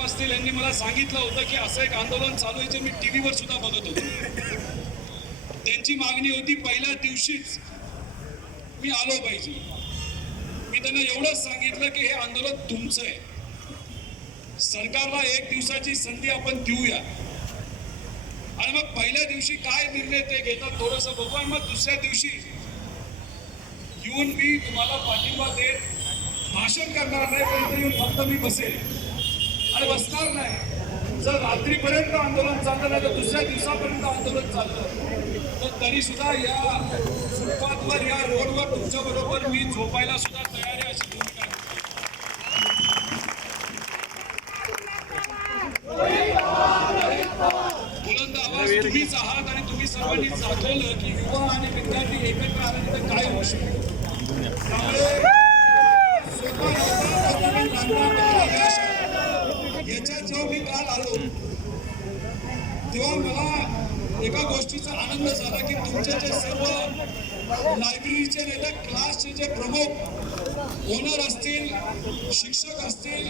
असतील यांनी मला सांगितलं होतं की असं एक आंदोलन चालू आहे जे मी टीव्हीवर सुद्धा बघत होतो. त्यांची मागणी होती पहिल्या दिवशीच मी आलो पाहिजे. मी त्यांना एवढंच सांगितलं की हे आंदोलन तुमचं आहे. सरकारला एक दिवसाची संधी आपण देऊया. आणि मग पहिल्या दिवशी काय निर्णय ते घेतात थोडस बघू. आणि मग दुसऱ्या दिवशी येऊन मी तुम्हाला पाठिंबा देत भाषण करणार नाही पण येऊन फक्त मी बसेल. आणि बसणार नाही. जर रात्रीपर्यंत आंदोलन चाललं नाही तर दुसऱ्या दिवसापर्यंत आंदोलन चाललं तर तरी सुद्धा या फुटपाथवर या रोडवर तुमच्या बरोबर मी झोपायला सुद्धा तयार आहे अशी भूमिका बुलंद आवाज तुम्हीच आहात आणि तुम्ही सर्वांनी दाखवलं की युवा आणि विद्यार्थी एकत्र आल्यानंतर काय होऊ शकते त्यामुळे सोपा रस्ता आपण लागणार नाही यश आहे. याच्यात जेव्हा मी काल आलो तेव्हा मला एका गोष्टीचा आनंद झाला की तुमचे जे सर्व लायब्ररीचे नाही क्लासचे जे प्रमुख ओनर असतील शिक्षक असतील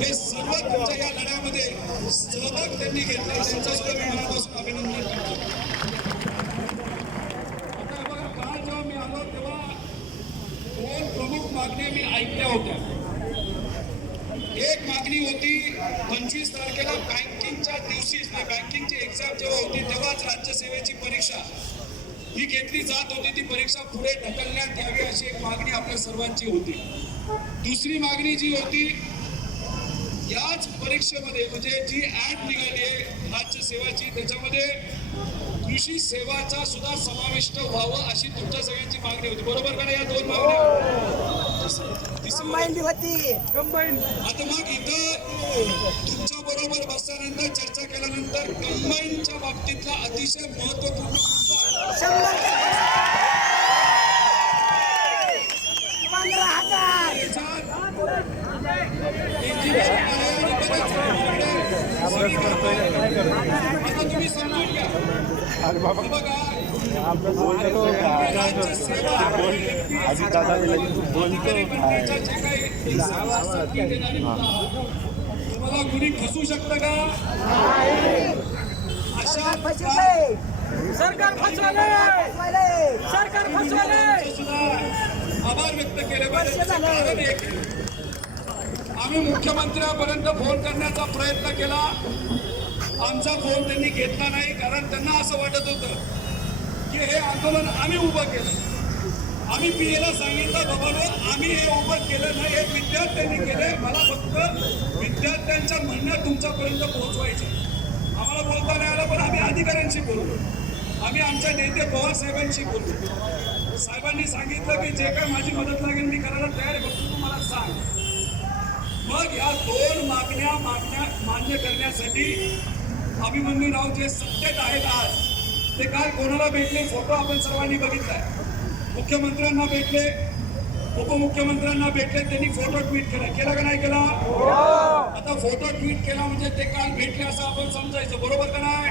हे सर्व तुमच्या या लढ्यामध्ये सहभाग त्यांनी घेतला. त्यांचा सुद्धा मी मनापासून अभिनंदन करतो. आता बघा काल जेव्हा मी आलो तेव्हा दोन प्रमुख मागण्या मी ऐकल्या होत्या. एक मागणी होती पंचवीस तारखेला राज्यसेवेची परीक्षा. ही घेतली जात होती ती परीक्षा पुढे ढकलण्यात यावी अशी एक मागणी आपल्या सर्वांची होती. दुसरी मागणी जी होती याच परीक्षेमध्ये म्हणजे जी ऍड निघाली आहे राज्य सेवाची त्याच्यामध्ये कृषी सेवाचा सुद्धा समाविष्ट व्हावं अशी तुमच्या सगळ्यांची मागणी होती. बरोबर का या दोन मागण्या? आता मग इथं तुमच्या बरोबर बसल्यानंतर चर्चा केल्यानंतर कंबाईनच्या बाबतीतला अतिशय महत्त्वपूर्ण मुद्दा. तुम्हाला कुणी फसवू शकतं का सरकार फसवले सरकार फसवले आभार व्यक्त केले. पाहिजे. आम्ही मुख्यमंत्र्यापर्यंत फोन करण्याचा प्रयत्न केला. आमचा फोन त्यांनी घेतला नाही कारण त्यांना असं वाटत होतं की हे आंदोलन आम्ही उभं केलं. आम्ही पी एला सांगितलं बाबा आम्ही हे उभं केलं नाही हे विद्यार्थ्यांनी केले मला फक्त विद्यार्थ्यांच्या म्हणणं तुमच्यापर्यंत पोहोचवायचे आम्हाला बोलता नाही आलं पण आम्ही अधिकाऱ्यांशी बोललो. आम्ही आमच्या नेते पवार साहेबांशी बोललो. साहेबांनी सांगितलं की जे काय माझी मदत लागेल मी करायला तयार आहे फक्त तू मला सांग. मग या दोन मागण्या मागण्या मान्य करण्यासाठी अभिमन्यूराव जे सत्तेत आहेत आज ते काल कोणाला भेटले फोटो आपण सर्वांनी बघितलाय. मुख्यमंत्र्यांना भेटले उपमुख्यमंत्र्यांना भेटले त्यांनी फोटो ट्विट केला. केला का नाही केला? आता फोटो ट्विट केला म्हणजे ते काल भेटले असं आपण समजायचं. बरोबर का नाही?